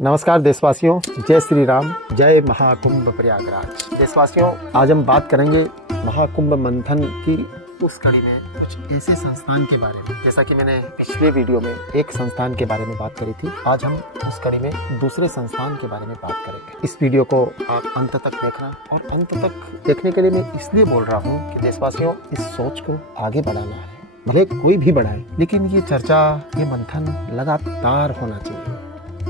नमस्कार देशवासियों, जय श्री राम, जय महाकुंभ प्रयागराज। देशवासियों, आज हम बात करेंगे महाकुंभ मंथन की उस कड़ी में कुछ ऐसे संस्थान के बारे में। जैसा कि मैंने पिछले वीडियो में एक संस्थान के बारे में बात करी थी, आज हम उस कड़ी में दूसरे संस्थान के बारे में बात करेंगे। इस वीडियो को आप अंत तक देखना, और अंत तक देखने के लिए मैं इसलिए बोल रहा हूँ कि देशवासियों, इस सोच को आगे बढ़ाना है। भले कोई भी बढ़ाए, लेकिन ये चर्चा, ये मंथन लगातार होना चाहिए।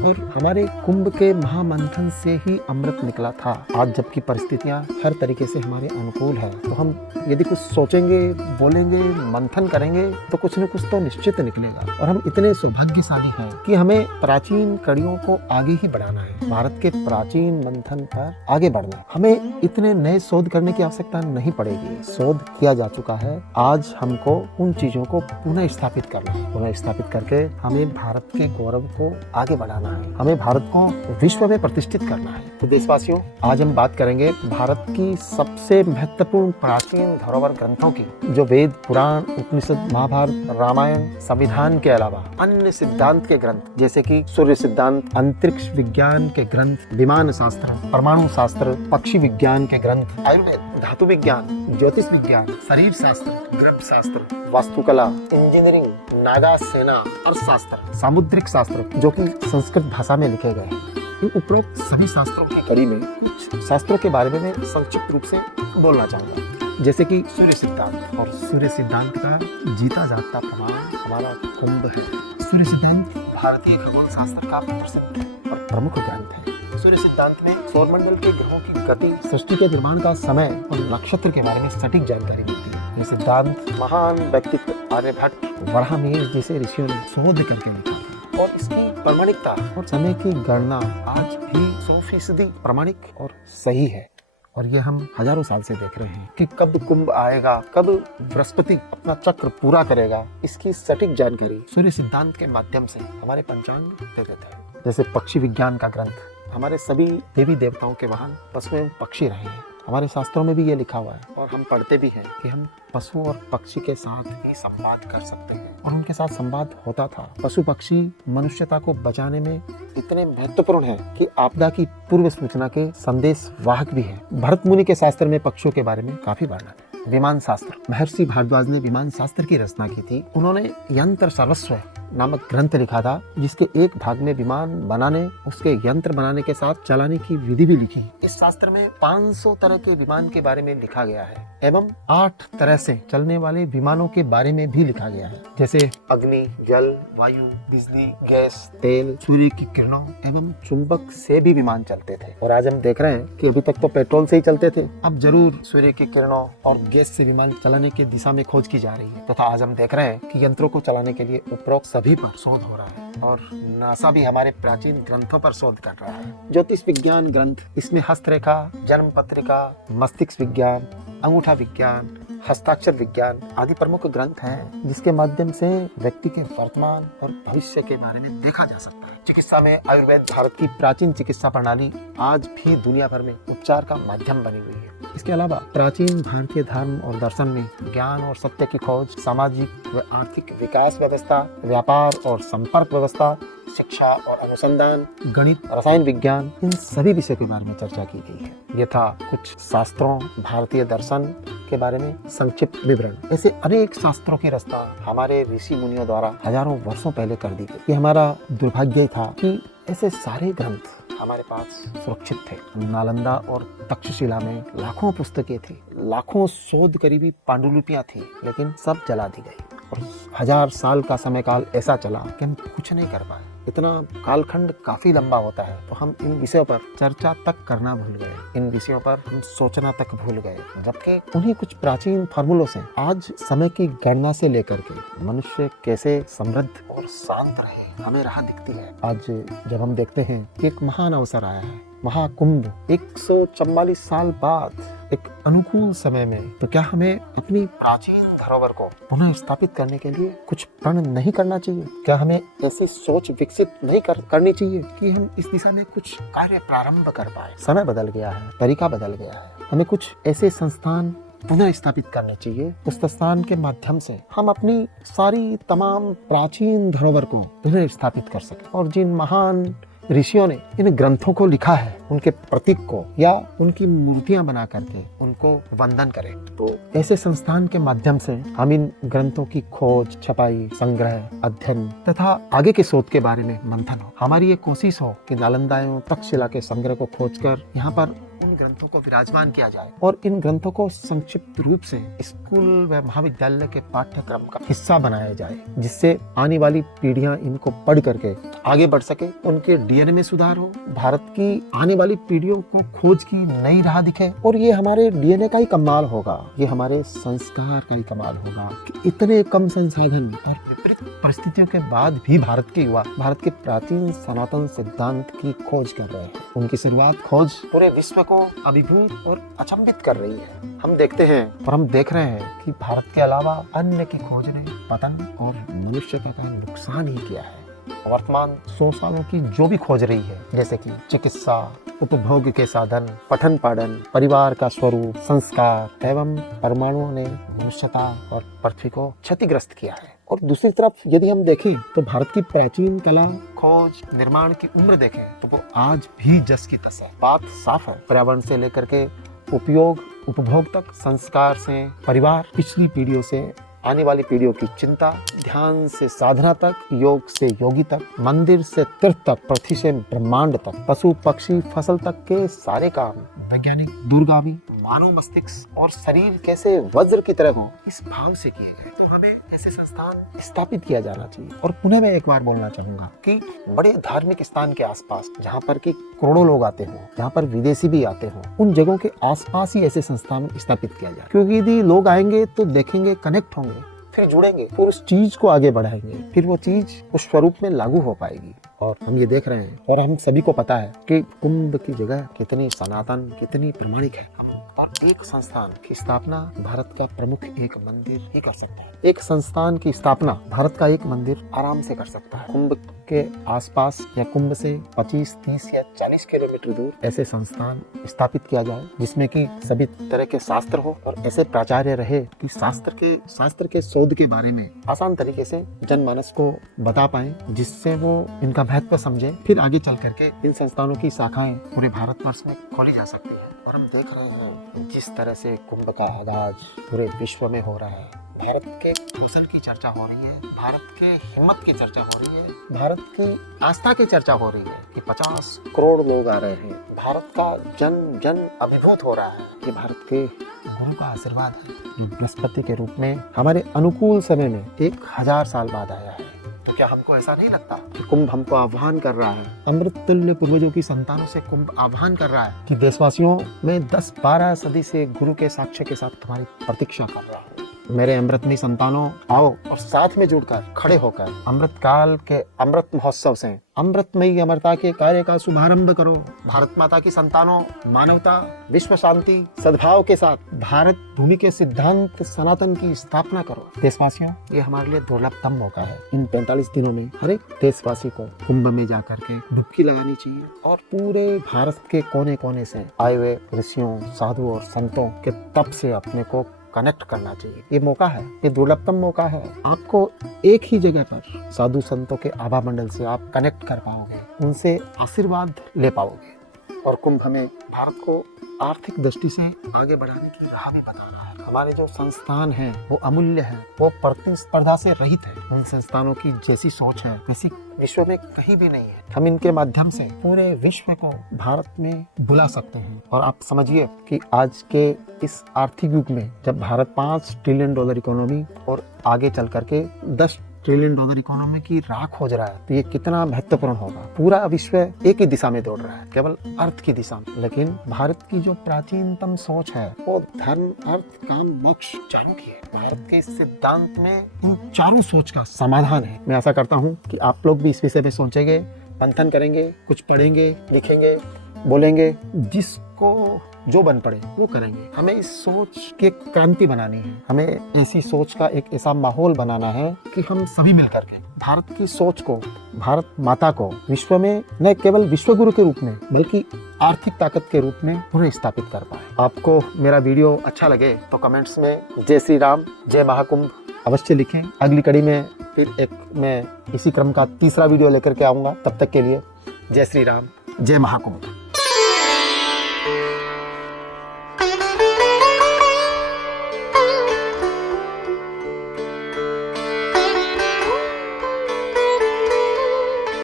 और हमारे कुंभ के महामंथन से ही अमृत निकला था। आज जबकि परिस्थितियां हर तरीके से हमारे अनुकूल है, तो हम यदि कुछ सोचेंगे, बोलेंगे, मंथन करेंगे, तो कुछ न कुछ तो निश्चित निकलेगा। और हम इतने सौभाग्यशाली हैं कि हमें प्राचीन कड़ियों को आगे ही बढ़ाना है। भारत के प्राचीन मंथन पर आगे बढ़ना है। हमें इतने नए शोध करने की आवश्यकता नहीं पड़ेगी, शोध किया जा चुका है। आज हमको उन चीजों को पुनः स्थापित करना है। पुनः स्थापित करके हमें भारत के गौरव को आगे बढ़ाना है। हमें भारत को विश्व में प्रतिष्ठित करना है। तो देशवासियों, आज हम बात करेंगे भारत की सबसे महत्वपूर्ण प्राचीन धरोहर ग्रंथों की, जो वेद, पुराण, उपनिषद, महाभारत, रामायण, संविधान के अलावा अन्य सिद्धांत के ग्रंथ, जैसे कि सूर्य सिद्धांत, अंतरिक्ष विज्ञान के ग्रंथ, विमान शास्त्र, परमाणु शास्त्र, पक्षी विज्ञान के ग्रंथ, आयुर्वेद, धातु विज्ञान, ज्योतिष विज्ञान, शरीर शास्त्र, ग्रह शास्त्र, वास्तुकला, इंजीनियरिंग, नागा सेना, अर्थशास्त्र, सामुद्रिक शास्त्र, जो कि संस्कृत भाषा में लिखे गए हैं। इन उपरोक्त सभी शास्त्रों की कड़ी में कुछ शास्त्रों के बारे में मैं संक्षिप्त रूप से बोलना चाहूंगा। जैसे कि सूर्य सिद्धांत, और सूर्य सिद्धांत का जीता जागता प्रमाण हमारा कुंभ है। सूर्य सिद्धांत भारतीय खगोल शास्त्र का प्रसिद्ध और प्रमुख ग्रंथ है। सूर्य सिद्धांत में सौरमंडल के ग्रहों की गति, सृष्टि के निर्माण का समय और नक्षत्र के बारे में सटीक जानकारी मिलती है। ये सिद्धांत महान व्यक्तित्व आर्यभट्ट, वराहमिहिर जैसे ऋषियों ने शोध करके लिखा था। और इसकी प्रामाणिकता और समय की गणना आज भी 100% प्रामाणिक और सही है। और ये हम हजारों साल से देख रहे हैं कि कब कुंभ आएगा, कब बृहस्पति अपना चक्र पूरा करेगा, इसकी सटीक जानकारी सूर्य सिद्धांत के माध्यम से हमारे पंचांग दे देते हैं। जैसे पक्षी विज्ञान का ग्रंथ, हमारे सभी देवी देवताओं के वाहन पशु एवं पक्षी रहे हैं। हमारे शास्त्रों में भी ये लिखा हुआ है, और हम पढ़ते भी हैं कि हम पशु और पक्षी के साथ भी संवाद कर सकते हैं, और उनके साथ संवाद होता था। पशु पक्षी मनुष्यता को बचाने में इतने महत्वपूर्ण हैं कि आपदा की पूर्व सूचना के संदेश वाहक भी हैं। भरत मुनि के शास्त्र में पक्षियों के बारे में काफी वर्णन है। विमान शास्त्र, महर्षि भारद्वाज ने विमान शास्त्र की रचना की थी। उन्होंने यंत्र सर्वस्व नामक ग्रंथ लिखा था, जिसके एक भाग में विमान बनाने, उसके यंत्र बनाने के साथ चलाने की विधि भी लिखी। इस शास्त्र में 500 तरह के विमान के बारे में लिखा गया है, एवं 8 तरह से चलने वाले विमानों के बारे में भी लिखा गया है, जैसे अग्नि, जल, वायु, बिजली, गैस, तेल, सूर्य की किरणों एवं चुंबक से भी विमान चलते थे। और आज हम देख रहे हैं कि अभी तक तो पेट्रोल से ही चलते थे, अब जरूर सूर्य की किरणों और गैस से विमान चलाने की दिशा में खोज की जा रही है। तथा आज हम देख रहे हैं कि यंत्रों को चलाने के लिए उपरोक्त सभी पर शोध हो रहा है, और नासा भी हमारे प्राचीन ग्रंथों पर शोध कर रहा है। ज्योतिष विज्ञान ग्रंथ, इसमें हस्तरेखा, जन्म पत्रिका, मस्तिष्क विज्ञान, अंगूठा विज्ञान, हस्ताक्षर विज्ञान आदि प्रमुख ग्रंथ हैं, जिसके माध्यम से व्यक्ति के वर्तमान और भविष्य के बारे में देखा जा सकता है। चिकित्सा में आयुर्वेद भारत की प्राचीन चिकित्सा प्रणाली आज भी दुनिया भर में उपचार का माध्यम बनी हुई है। इसके अलावा प्राचीन भारतीय धर्म और दर्शन में ज्ञान और सत्य की खोज, सामाजिक व आर्थिक विकास व्यवस्था, व्यापार और संपर्क व्यवस्था, शिक्षा और अनुसंधान, गणित, रसायन विज्ञान, इन सभी विषयों के बारे में चर्चा की गई है। ये था कुछ शास्त्रों, भारतीय दर्शन के बारे में संक्षिप्त विवरण। ऐसे अनेक शास्त्रों की रचना हमारे ऋषि मुनियों द्वारा हजारों वर्षों पहले कर दी गई। ये हमारा दुर्भाग्य था कि ऐसे सारे ग्रंथ हमारे पास सुरक्षित थे। नालंदा और तक्षशिला में लाखों पुस्तकें थी, लाखों शोध करीबी पांडुलिपियां थी, लेकिन सब जला दी गई। और 1000 साल का समय काल ऐसा चला कि हम कुछ नहीं कर पाए। इतना कालखंड काफी लंबा होता है, तो हम इन विषयों पर चर्चा तक करना भूल गए, इन विषयों पर हम सोचना तक भूल गए। जबकि उन्हीं कुछ प्राचीन फार्मूलों से आज समय की गणना से लेकर के मनुष्य कैसे समृद्ध और शांत रहे, हमें राह दिखती है। आज जब हम देखते हैं कि एक महान अवसर आया है, महाकुंभ, 144 साल बाद एक अनुकूल समय में, तो क्या हमें अपनी प्राचीन धरोहर को पुनः स्थापित करने के लिए कुछ प्रण नहीं करना चाहिए? क्या हमें ऐसी सोच विकसित नहीं करनी चाहिए कि हम इस दिशा में कुछ कार्य प्रारंभ कर पाए? समय बदल गया है, तरीका बदल गया है, हमें कुछ ऐसे संस्थान पुनः स्थापित करने चाहिए। उस स्थान के माध्यम से हम अपनी सारी तमाम प्राचीन धरोहर को पुनः स्थापित कर सकें, और जिन महान ऋषियों ने इन ग्रंथों को लिखा है, उनके प्रतीक को या उनकी मूर्तियां बना करके उनको वंदन करें। तो ऐसे संस्थान के माध्यम से हम इन ग्रंथों की खोज, छपाई, संग्रह, अध्ययन तथा आगे के शोध के बारे में मंथन हो। हमारी ये कोशिश हो कि नालंदा एवं तक्षशिला के संग्रह को खोजकर यहाँ पर उन ग्रंथों को विराजमान किया जाए और इन ग्रंथों को संक्षिप्त रूप से स्कूल व महाविद्यालय के पाठ्यक्रम का हिस्सा बनाया जाए, जिससे आने वाली पीढ़ियां इनको पढ़ करके आगे बढ़ सके, उनके डीएनए में सुधार हो, भारत की आने वाली पीढ़ियों को खोज की नई राह दिखे। और ये हमारे डीएनए का ही कमाल होगा, ये हमारे संस्कार का ही कमाल होगा कि इतने कम संसाधन और विपरीत परिस्थितियों के बाद भी भारत के युवा भारत के प्राचीन सनातन सिद्धांत की खोज कर रहे हैं। उनकी शुरुआत खोज पूरे विश्व को अभिभूत और अचंभित कर रही है। हम देखते हैं और हम देख रहे हैं कि भारत के अलावा अन्य की खोज ने पतन और मनुष्यता का नुकसान ही किया है। वर्तमान 100 सालों की जो भी खोज रही है, जैसे कि चिकित्सा, उपभोग के साधन, पठन पाठन, परिवार का स्वरूप, संस्कार एवं परमाणुओं ने मनुष्यता और पृथ्वी को क्षतिग्रस्त किया है। और दूसरी तरफ यदि हम देखें तो भारत की प्राचीन कला, खोज, निर्माण की उम्र देखें तो वो आज भी जस की तस है। बात साफ है, पर्यावरण से लेकर के उपयोग, उपभोग तक, संस्कार से परिवार, पिछली पीढ़ियों से आने वाली पीढ़ियों की चिंता, ध्यान से साधना तक, योग से योगी तक, मंदिर से तीर्थ तक, पृथ्वी से ब्रह्मांड तक, पशु पक्षी फसल तक के सारे काम वैज्ञानिक दूरगामी, मानव मस्तिष्क और शरीर कैसे वज्र की तरह हो, इस भाव से किए गए। तो हमें ऐसे संस्थान स्थापित किया जाना चाहिए। और पुनः मैं एक बार बोलना चाहूंगा कि बड़े धार्मिक स्थान के आसपास, जहाँ पर कि करोड़ों लोग आते हो, जहाँ पर विदेशी भी आते हो, उन जगहों के आसपास ही ऐसे संस्थान स्थापित किया जाए। क्योंकि यदि लोग आएंगे तो देखेंगे, कनेक्ट होंगे, फिर जुड़ेंगे, फिर उस चीज को आगे बढ़ाएंगे, फिर वो चीज उस स्वरूप में लागू हो पाएगी। और हम ये देख रहे हैं और हम सभी को पता है कि कुंभ की जगह कितनी सनातन, कितनी प्रमाणिक है। और एक संस्थान की स्थापना भारत का प्रमुख एक मंदिर ही कर सकता है। एक संस्थान की स्थापना भारत का एक मंदिर आराम से कर सकता है। कुंभ के आसपास या कुंभ से 25, 30 या 40 किलोमीटर दूर ऐसे संस्थान स्थापित किया जाए, जिसमें कि सभी तरह के शास्त्र हो और ऐसे प्राचार्य रहे कि शास्त्र के शोध के बारे में आसान तरीके से जनमानस को बता पाए, जिससे वो इनका महत्व समझे। फिर आगे चल करके इन संस्थानों की शाखाएं पूरे भारतवर्ष में खोली जा सकती है। और हम देख रहे हैं जिस तरह से कुंभ का आगाज पूरे विश्व में हो रहा है, भारत के कौशल की चर्चा हो रही है, भारत के हिम्मत की चर्चा हो रही है, भारत की आस्था की चर्चा हो रही है कि 50 करोड़ लोग आ रहे हैं। भारत का जन जन अभिभूत हो रहा है कि भारत के गुरु का आशीर्वाद है, जो बृहस्पति के रूप में हमारे अनुकूल समय में 1000 साल बाद आया है। तो क्या हमको ऐसा नहीं लगता कि कुंभ हमको आह्वान कर रहा है, अमृत तुल्य पूर्वजों की संतानों से कुंभ आह्वान कर रहा है कि देशवासियों, मैं 10-12 सदी से गुरु के साक्ष्य के साथ तुम्हारी प्रतीक्षा कर रहा हूँ। मेरे अमृतमयी संतानों, आओ और साथ में जुड़कर खड़े होकर अमृत काल के अमृत महोत्सव से अमृतमयी अमरता के कार्य का शुभारंभ करो। भारत माता की संतानों, मानवता, विश्व शांति, सद्भाव के साथ भारत भूमि के सिद्धांत सनातन की स्थापना करो। देशवासियों, ये हमारे लिए दुर्लभतम मौका है। इन 45 दिनों में हर एक देशवासी को कुंभ में जाकर के डुबकी लगानी चाहिए और पूरे भारत के कोने कोने से आए हुए ऋषियों, साधु और संतों के तप से अपने को कनेक्ट करना चाहिए। ये मौका है, ये दुर्लभतम मौका है। आपको एक ही जगह पर साधु संतों के आभा मंडल से आप कनेक्ट कर पाओगे, उनसे आशीर्वाद ले पाओगे। और कुंभ हमें भारत को आर्थिक दृष्टि से आगे बढ़ाने की राह भी बताना है। हमारे जो संस्थान हैं वो अमूल्य है, वो प्रतिस्पर्धा से रहित है। उन संस्थानों की जैसी सोच है वैसी विश्व में कहीं भी नहीं है। हम इनके माध्यम से पूरे विश्व को भारत में बुला सकते हैं। और आप समझिए कि आज के इस आर्थिक युग में जब भारत $5 ट्रिलियन इकोनॉमी और आगे चल करके $10 ट्रिलियन इकोनॉमी की राह खोज रहा है, तो ये कितना महत्वपूर्ण होगा। पूरा विश्व एक ही दिशा में दौड़ रहा है, केवल अर्थ की दिशा में। लेकिन भारत की जो प्राचीनतम सोच है वो धर्म, अर्थ, काम, मोक्ष चारों की है। भारत के सिद्धांत में इन चारों सोच का समाधान है। मैं आशा करता हूँ कि आप लोग भी इस विषय में सोचेंगे, मंथन करेंगे, कुछ पढ़ेंगे, लिखेंगे, बोलेंगे, जिसको जो बन पड़े वो करेंगे। हमें इस सोच की एक क्रांति बनानी है। हमें ऐसी सोच का एक ऐसा माहौल बनाना है कि हम सभी मिलकर के भारत की सोच को, भारत माता को विश्व में न केवल विश्व गुरु के रूप में बल्कि आर्थिक ताकत के रूप में पुनः स्थापित कर पाए। आपको मेरा वीडियो अच्छा लगे तो कमेंट्स में जय श्री राम, जय महाकुंभ अवश्य लिखें। अगली कड़ी में फिर मैं इसी क्रम का तीसरा वीडियो लेकर के आऊंगा। तब तक के लिए जय श्री राम, जय महाकुंभ।